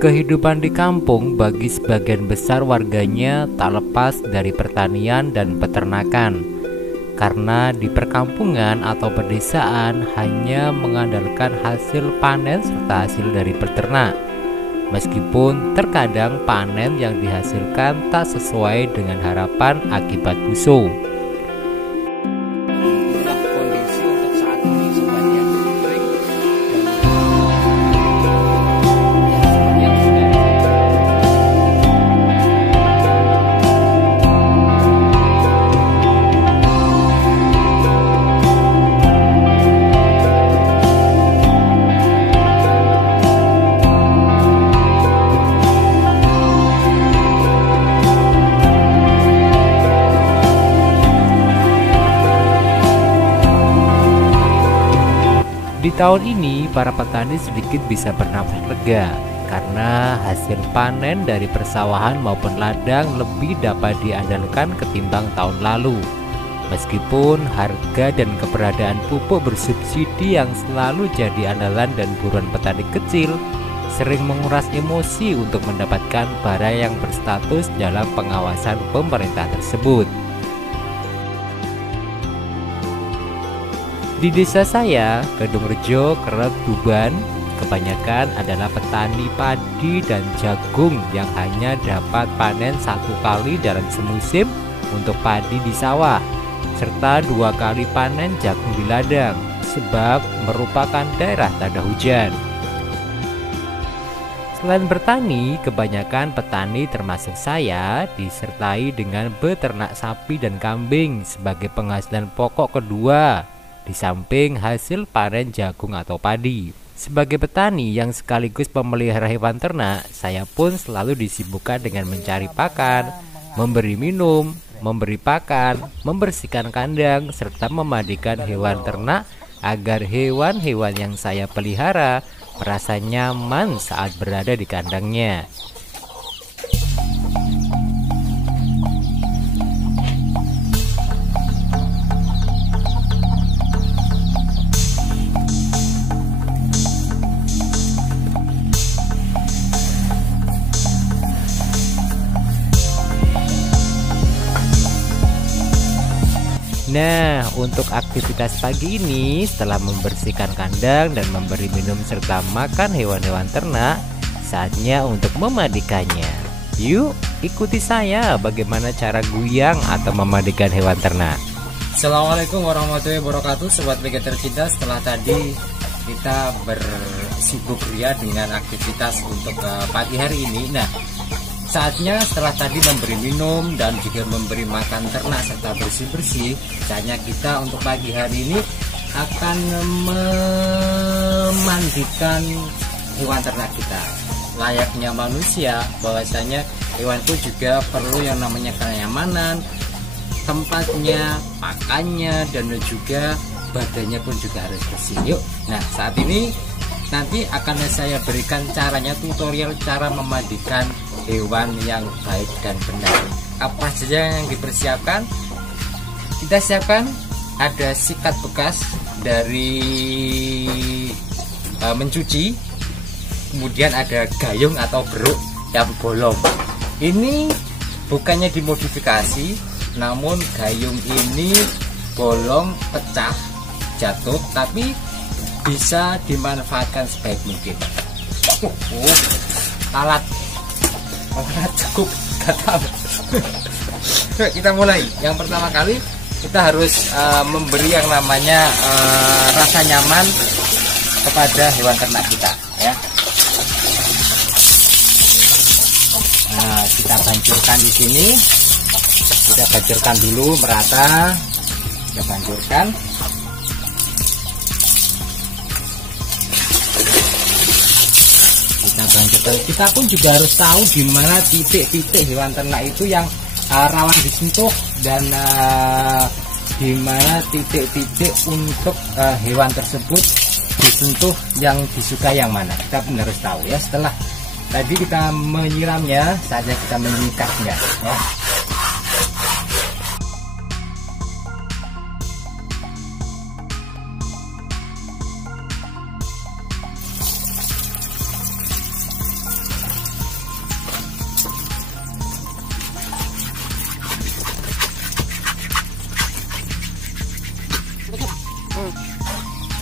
Kehidupan di kampung bagi sebagian besar warganya tak lepas dari pertanian dan peternakan. Karena di perkampungan atau pedesaan hanya mengandalkan hasil panen serta hasil dari peternak. Meskipun terkadang panen yang dihasilkan tak sesuai dengan harapan akibat musuh. Kondisi untuk saat ini sebagian kering Di tahun ini, para petani sedikit bisa bernafas lega karena hasil panen dari persawahan maupun ladang lebih dapat diandalkan ketimbang tahun lalu. Meskipun harga dan keberadaan pupuk bersubsidi yang selalu jadi andalan dan buruan petani kecil sering menguras emosi untuk mendapatkan barang yang berstatus dalam pengawasan pemerintah tersebut. Di desa saya, Kedungrejo, Keret, Tuban, kebanyakan adalah petani padi dan jagung yang hanya dapat panen 1 kali dalam semusim untuk padi di sawah, serta 2 kali panen jagung di ladang, sebab merupakan daerah tak ada hujan. Selain bertani, kebanyakan petani termasuk saya disertai dengan beternak sapi dan kambing sebagai penghasilan pokok kedua, di samping hasil panen jagung atau padi. Sebagai petani yang sekaligus pemelihara hewan ternak, saya pun selalu disibukkan dengan mencari pakan, memberi minum, memberi pakan, membersihkan kandang, serta memandikan hewan ternak agar hewan-hewan yang saya pelihara merasa nyaman saat berada di kandangnya. Nah, untuk aktivitas pagi ini, setelah membersihkan kandang dan memberi minum serta makan hewan-hewan ternak, saatnya untuk memandikannya. Yuk, ikuti saya bagaimana cara guyang atau memandikan hewan ternak. Assalamualaikum warahmatullahi wabarakatuh, sobat Vega tercinta. Setelah tadi kita bersibuk ria dengan aktivitas untuk pagi hari ini. Nah, saatnya setelah tadi memberi minum dan juga memberi makan ternak serta bersih-bersih, saatnya kita untuk pagi hari ini akan memandikan hewan ternak kita. Layaknya manusia, bahwasanya hewan pun juga perlu yang namanya kenyamanan, tempatnya, pakannya, dan juga badannya pun juga harus bersih. Yuk, nah saat ini nanti akan saya berikan caranya, tutorial cara memandikan hewan yang baik dan benar. Apa saja yang dipersiapkan? Kita siapkan ada sikat bekas dari mencuci, kemudian ada gayung atau beruk yang bolong. Ini bukannya dimodifikasi, namun gayung ini bolong, pecah, jatuh, tapi bisa dimanfaatkan sebaik mungkin. Alat cukup gatal. Kita mulai. Yang pertama kali kita harus memberi yang namanya rasa nyaman kepada hewan ternak kita, ya. Nah, kita hancurkan di sini. Kita hancurkan dulu merata. Kita hancurkan. Kita pun juga harus tahu di mana titik-titik hewan ternak itu yang rawan disentuh dan di mana titik-titik untuk hewan tersebut disentuh yang disukai yang mana. Kita pun harus tahu, ya. Setelah tadi kita menyiramnya, saatnya kita menyikatnya, ya.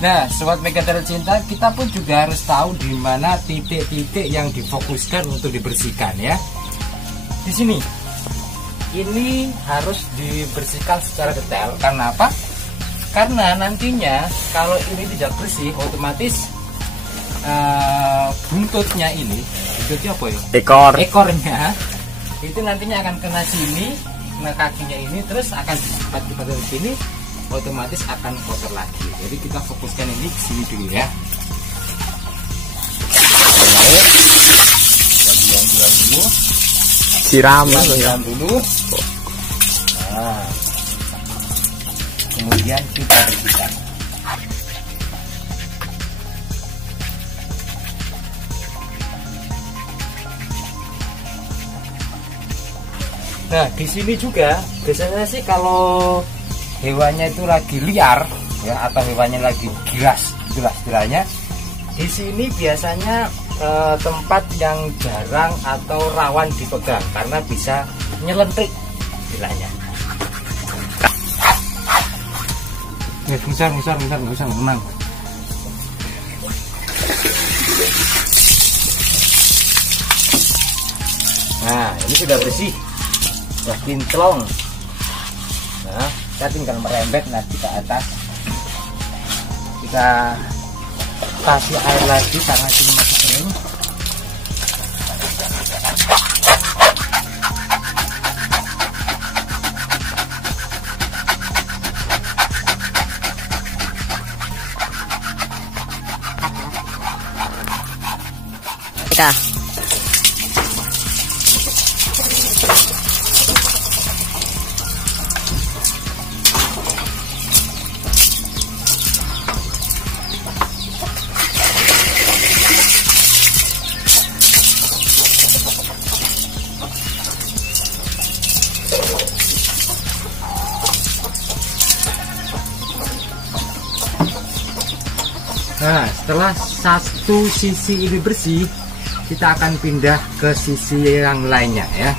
Nah, sobat Mega tercinta, kita pun juga harus tahu di mana titik-titik yang difokuskan untuk dibersihkan ya. Di sini, ini harus dibersihkan secara detail. Karena apa? Karena nantinya kalau ini tidak bersih, otomatis buntutnya ini, buntutnya apa ya? Ekornya itu nantinya akan kena sini, kena kakinya ini, terus akan disipat-sipat dari sini, otomatis akan kotor lagi. Jadi kita fokuskan ini ke sini dulu ya. Kita buang dulu. Siram dulu. Nah, kemudian kita bersihkan. Nah, di sini juga biasanya sih kalau hewannya itu lagi liar ya, atau hewannya lagi giras, itulah istilahnya. Di sini biasanya tempat yang jarang atau rawan dipegang karena bisa nyelentik istilahnya. Nggak usah menang. Nah, ini sudah bersih, sudah kinclong. Nah, kita tinggal merembet nanti ke atas. Kita kasih air lagi karena ini masih kering. Kita Nah, setelah satu sisi ini bersih, kita akan pindah ke sisi yang lainnya ya.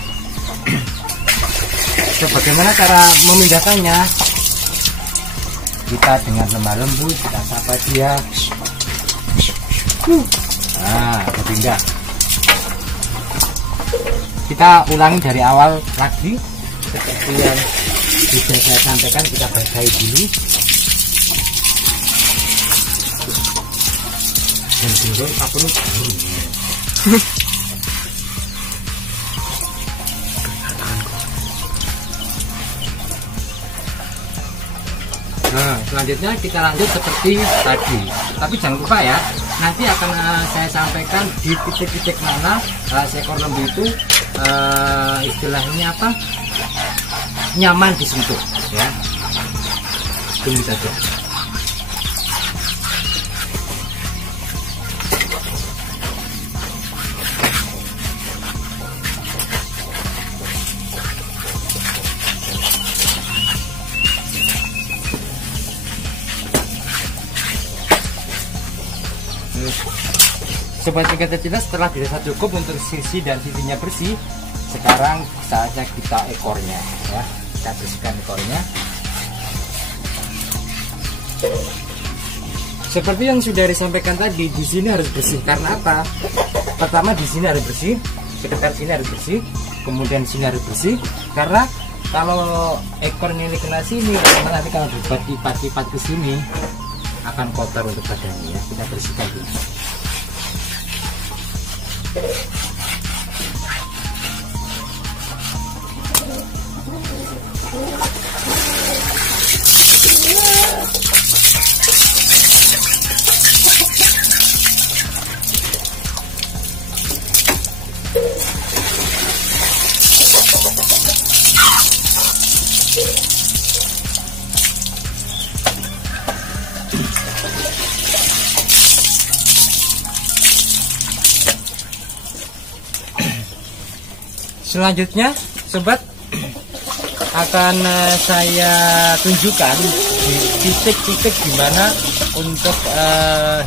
So, bagaimana cara memindahkannya? Kita dengan lemah lembut, kita sapa dia. Nah, berpindah. Kita ulangi dari awal lagi, seperti yang sudah saya sampaikan. Kita basahi dulu. Dan tinggal sabun baru. Nah, selanjutnya kita lanjut seperti tadi. Tapi jangan lupa ya, nanti akan saya sampaikan di titik-titik mana seekor lembu itu istilahnya apa, nyaman disentuh ya. Tunggu saja. Sobat Mega tercinta, setelah dirasa cukup untuk sisi dan sisinya bersih, sekarang saatnya kita ekornya ya. Kita bersihkan ekornya. Seperti yang sudah disampaikan tadi, di sini harus bersih. Karena apa? Pertama di sini harus bersih, sekitar sini harus bersih, kemudian sini harus bersih. Karena kalau ekor ini kena sini, nanti kalau dibuat lipat-lipat ke sini akan kotor untuk badannya ya. Kita bersihkan dulu. Selanjutnya, sobat, akan saya tunjukkan di titik-titik dimana untuk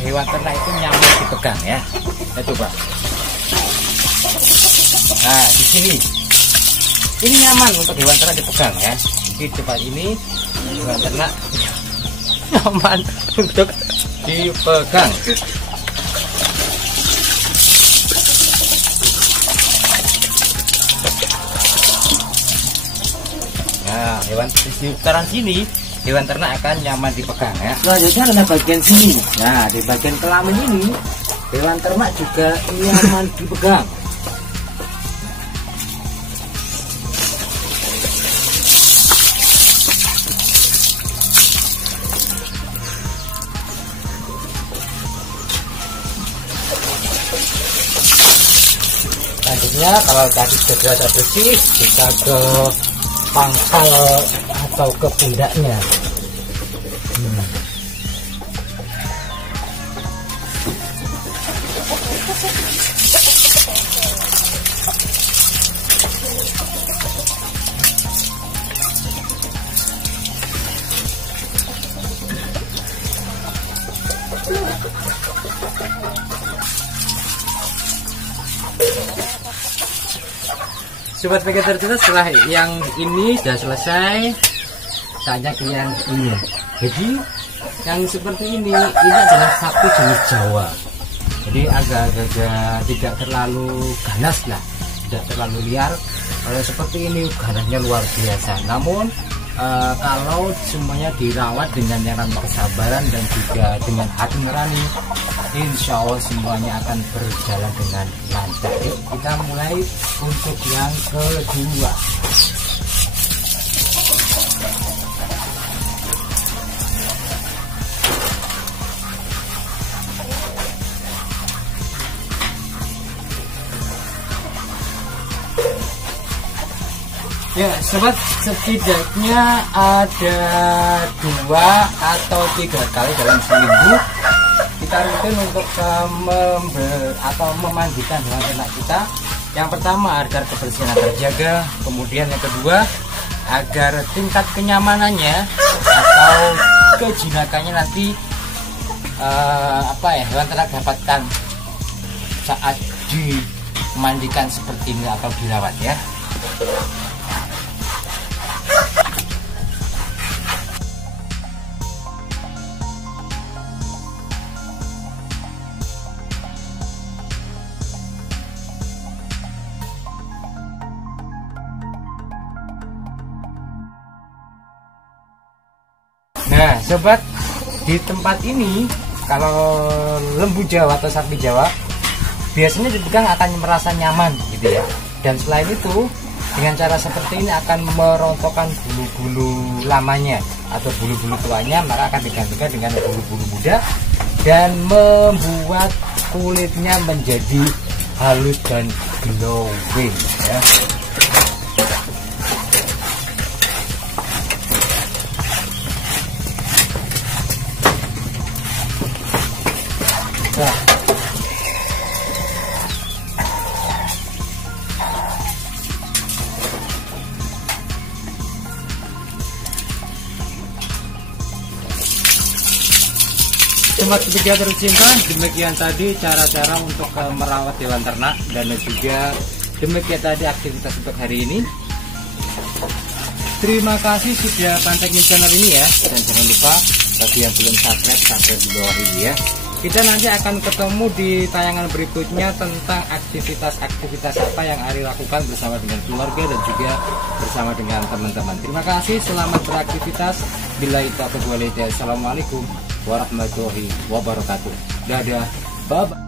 hewan ternak itu nyaman dipegang ya. Kita coba. Nah, di sini ini nyaman untuk hewan ternak dipegang ya. Di tempat ini hewan ternak nyaman untuk dipegang. Nah, hewan di sekitaran sini hewan ternak akan nyaman dipegang ya. Selanjutnya adalah bagian sini. Nah, di bagian kelamin ini hewan ternak juga nyaman dipegang. Selanjutnya kalau tadi sudah dirasa bersih, kita ke pangkal atau ke pundaknya. Sobat Vegator kita setelah yang ini sudah selesai, saatnya ke yang ini. Jadi yang seperti ini adalah sapi jenis Jawa. Jadi agak-agak tidak terlalu ganas lah, tidak terlalu liar. Kalau seperti ini ganasnya luar biasa. Namun kalau semuanya dirawat dengan yang namanya kesabaran dan juga dengan hati nurani, insya Allah semuanya akan berjalan dengan lancar. Yuk kita mulai untuk yang kedua. Ya sobat, setidaknya ada 2 atau 3 kali dalam seminggu kita rutin untuk memandikan hewan ternak kita. Yang pertama agar kebersihan terjaga, kemudian yang kedua agar tingkat kenyamanannya atau kejinakannya nanti hewan ternak dapatkan saat dimandikan seperti ini atau dirawat ya. Nah sobat, di tempat ini kalau lembu Jawa atau sapi Jawa biasanya dipegang akan merasa nyaman gitu ya. Dan selain itu dengan cara seperti ini akan merontokkan bulu-bulu lamanya atau bulu-bulu tuanya, maka akan digantikan dengan bulu-bulu muda dan membuat kulitnya menjadi halus dan glowing ya. Nah, sobat setia tercinta, demikian tadi cara-cara untuk merawat hewan ternak dan juga demikian tadi aktivitas untuk hari ini. Terima kasih sudah pantengin channel ini ya, dan jangan lupa bagi yang belum subscribe di bawah ini ya. Kita nanti akan ketemu di tayangan berikutnya tentang aktivitas-aktivitas apa yang Ari lakukan bersama dengan keluarga dan juga bersama dengan teman-teman. Terima kasih, selamat beraktivitas. Billahi taufiq wal hidayah. Assalamualaikum warahmatullahi wabarakatuh. Dadah, bye-bye.